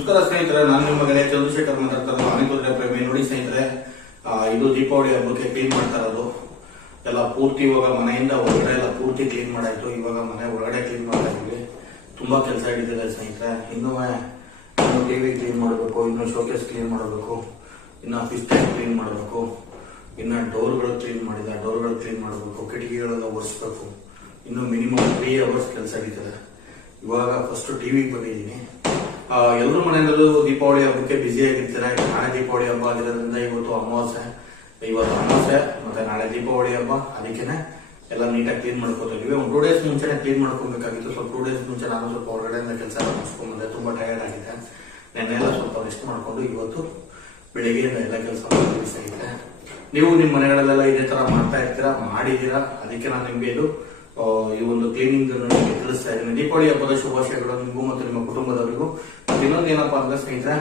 ನಮಸ್ಕಾರ ಸ್ನೇಹಿತರೆ, ನಾನು ನಿಮ್ಮ ಮಗನೇ ಚಂದ್ರಶೇಖರ್ ಮಾತಾಡ್ತಾರೆ. ಆನೆಕುದುರೆ ಪ್ರೇಮಿ. ನೋಡಿ ಸ್ನೇಹಿತರೆ, ಇದು ದೀಪಾವಳಿ ಹಬ್ಬಕ್ಕೆ ಕ್ಲೀನ್ ಮಾಡ್ತಾ ಇರೋದು ಎಲ್ಲ ಪೂರ್ತಿ. ಇವಾಗ ಮನೆಯಿಂದ ಹೊರಗಡೆ ಎಲ್ಲ ಪೂರ್ತಿ ಕ್ಲೀನ್ ಮಾಡಾಯ್ತು. ಇವಾಗ ಮನೆ ಒಳಗಡೆ ಕ್ಲೀನ್ ಮಾಡ್ತಾ ಇದೀವಿ. ತುಂಬಾ ಕೆಲಸ ಹಿಡಿದಿದೆ ಸ್ನೇಹಿತರೆ. ಇನ್ನು ಟಿವಿ ಕ್ಲೀನ್ ಮಾಡಬೇಕು, ಇನ್ನು ಶೋಕೇಸ್ ಕ್ಲೀನ್ ಮಾಡಬೇಕು, ಇನ್ನು ಆಫೀಸ್ ಕ್ಲೀನ್ ಮಾಡಬೇಕು, ಇನ್ನು ಡೋರ್ಗಳು ಕ್ಲೀನ್ ಮಾಡಿದೆ, ಡೋರ್ಗಳು ಕ್ಲೀನ್ ಮಾಡಬೇಕು, ಕಿಟಕಿಗಳೆಲ್ಲ ಒರೆಸ್ಬೇಕು. ಇನ್ನು ಮಿನಿಮಮ್ 3 hours ಕೆಲಸ ಹಿಡಿತದೆ. ಇವಾಗ ಫಸ್ಟ್ ಟಿವಿಗೆ ಬಂದಿದ್ದೀನಿ. ಎಲ್ಲರೂ ಮನೆಯಲ್ಲೂ ದೀಪಾವಳಿ ಹಬ್ಬಕ್ಕೆ ಬ್ಯುಸಿ ಆಗಿರ್ತಾರೆ. ನಾಳೆ ದೀಪಾವಳಿ ಹಬ್ಬ ಆಗಿರೋದ್ರಿಂದ ಇವತ್ತು ಅಮಾವಾಸ್ಯೆ ಮತ್ತೆ ನಾಳೆ ದೀಪಾವಳಿ ಹಬ್ಬ. ಅದಕ್ಕೇನೆ ಎಲ್ಲ ನೀಟಾಗಿ ಕ್ಲೀನ್ ಮಾಡ್ಕೋತೀವಿ. ಒಂದು 2 days ಮುಂಚೆನೆ ಕ್ಲೀನ್ ಮಾಡ್ಕೊಬೇಕಾಗಿತ್ತು. ಸ್ವಲ್ಪ 2 days ಮುಂಚೆ ನಾನು ಸ್ವಲ್ಪ ಹೊರಗಡೆಯಿಂದ ಕೆಲಸ ಮುಗಿಸ್ಕೊಂಡ್ಬಂದೆ. ತುಂಬಾ ಟಯರ್ಡ್ ಆಗಿದೆ. ನೆನ್ನೆ ಎಲ್ಲ ಸ್ವಲ್ಪ ರೆಸ್ಟ್ ಮಾಡ್ಕೊಂಡು ಇವತ್ತು ಬೆಳಿಗ್ಗೆಯಿಂದ ಎಲ್ಲ ಕೆಲಸ ಸ್ನೇಹಿತರೆ. ನೀವು ನಿಮ್ಮ ಮನೆಗಳಲ್ಲೆಲ್ಲ ಇದೇ ತರ ಮಾಡ್ತಾ ಇರ್ತೀರಾ, ಮಾಡಿದೀರಾ. ಅದಕ್ಕೆ ನಾನು ನಿಮ್ಗೆ ಈ ಒಂದು ಕ್ಲೀನಿಂಗ್ ನಿಮಗೆ ತಿಳಿಸ್ತಾ ಇದ್ದೀನಿ. ದೀಪಾವಳಿ ಹಬ್ಬದ ಶುಭಾಶಯಗಳು ನಿಮಗೂ ಮತ್ತು ನಿಮ್ಮ ಕುಟುಂಬದವರಿಗೂ. ಮತ್ತೆ ಇನ್ನೊಂದು ಏನಪ್ಪಾ ಅಂದ್ರೆ ಸ್ನೇಹಿತರೆ,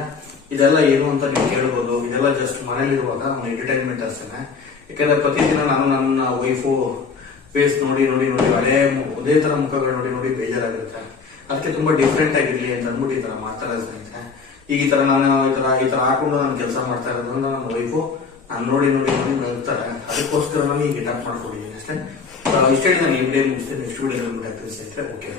ಇದೆಲ್ಲ ಏನು ಅಂತ ನೀವು ಕೇಳ್ಬೋದು. ಇದೆಲ್ಲ ಜಸ್ಟ್ ಮನೇಲಿರುವಾಗ ಒಂದು ಎಂಟರ್ಟೈನ್ಮೆಂಟ್ ಅಷ್ಟೇನೆ. ಯಾಕಂದ್ರೆ ಪ್ರತಿದಿನ ನಾನು ನನ್ನ ವೈಫು ಫೇಸ್ ನೋಡಿ ಒಂದೇ ತರ ಮುಖಗಳು ನೋಡಿ ಬೇಜಾರಾಗಿರುತ್ತೆ. ಅದಕ್ಕೆ ತುಂಬಾ ಡಿಫ್ರೆಂಟ್ ಆಗಿರ್ಲಿ ಅಂತ ಅಂದ್ಬಿಟ್ಟು ಈ ತರ ಮಾಡ್ತಾರೆ ಸ್ನೇಹಿತರೆ. ಈಗ ಈ ತರ ನಾನು ಈ ತರ ಹಾಕೊಂಡು ನಾನು ಕೆಲಸ ಮಾಡ್ತಾ ಇರೋದ್ರಿಂದ ನನ್ನ ವೈಫು ನಾನು ನೋಡಿ ನಗ್ತಾರೆ. ಅದಕ್ಕೋಸ್ಕರ ನಾನು ಈ ಗೆಟಪ್ ಮಾಡ್ಕೊಂಡಿದ್ದೀನಿ ಅಷ್ಟೇ. ಇಷ್ಟ ನಾನು ಈ ವಿಡಿಯೋ ಮುಗಿಸ್ತೇನೆ. ನೆಕ್ಸ್ಟ್ ವಿಡಿಯೋ ಸ್ನೇಹಿತರೆ. ಓಕೆ.